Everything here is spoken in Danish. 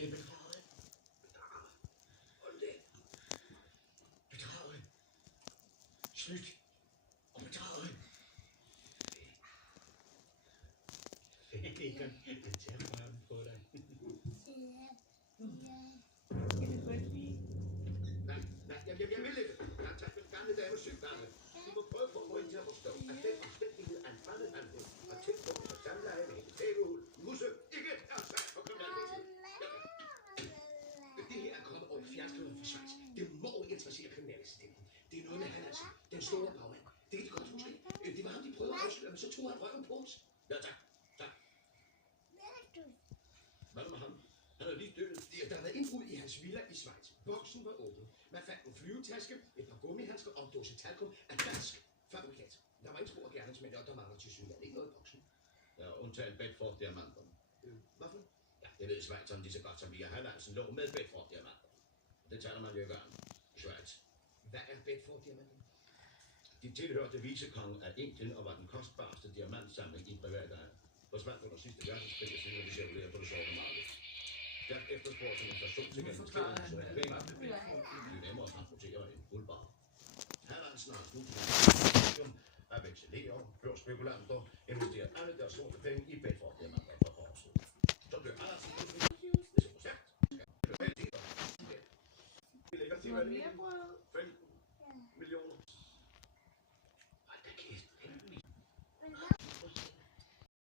blive bedraget. Og det. Bedraget. Snydt. Og bedraget. Egon, den tager farven på dig. Nej, jeg vil ikke. Jeg har taget den gamle dame 7 gange. Du må prøve på at få hende til at forstå, at den omstændighed er en fremmed handling, og tilfælde for samleje med hendes ægehul, musse, ikke er svært for kriminalpolitiet. Det her er kommet over i fjernskrivet fra Schweiz. Det må interessere kriminalassistenten. Det er noget med Hallandsen, den store bagmand. Det kan de godt huske. Det var ham, de prøvede at afsløre, men så tog han røven på os. Ja, tak. Hvad med ham? Han er lige død. Der har været indbrud i hans villa i Schweiz. Boksen var åben. Man fandt en flyvetaske, et par gummihandsker og en dåse talkum af dansk fabrikat. Der var ikke spor af gerningsmænd, og der mangler til synligheden ikke noget i boksen. Ja, undtaget Bedford-diamanterne. Hvorfor? Ja, det ved Schweizerne lige så godt som vi. Hallandsen lå med Bedford-diamanterne. Det taler man jo ikke om i Schweiz. Hvad er Bedford-diamanterne? De tilhørte vicekongen af Indien og var den kostbarste diamantsamling i privat eje. Forsvandt under sidste verdenskrig, og siden de cirkulerer på det sorte marked. Stærkt efterspurgt som inflation til gennemstillingen, så er penge. Det er nemmere at transportere en guldbar. Hallandsen har snudt at vekselere, børsspekulanter, investerer alle deres sorte penge i Bedford-diamanter på korset. Så bliver Hallandsen pludselig, det er så stærkt. Det lægger til, hvad det er.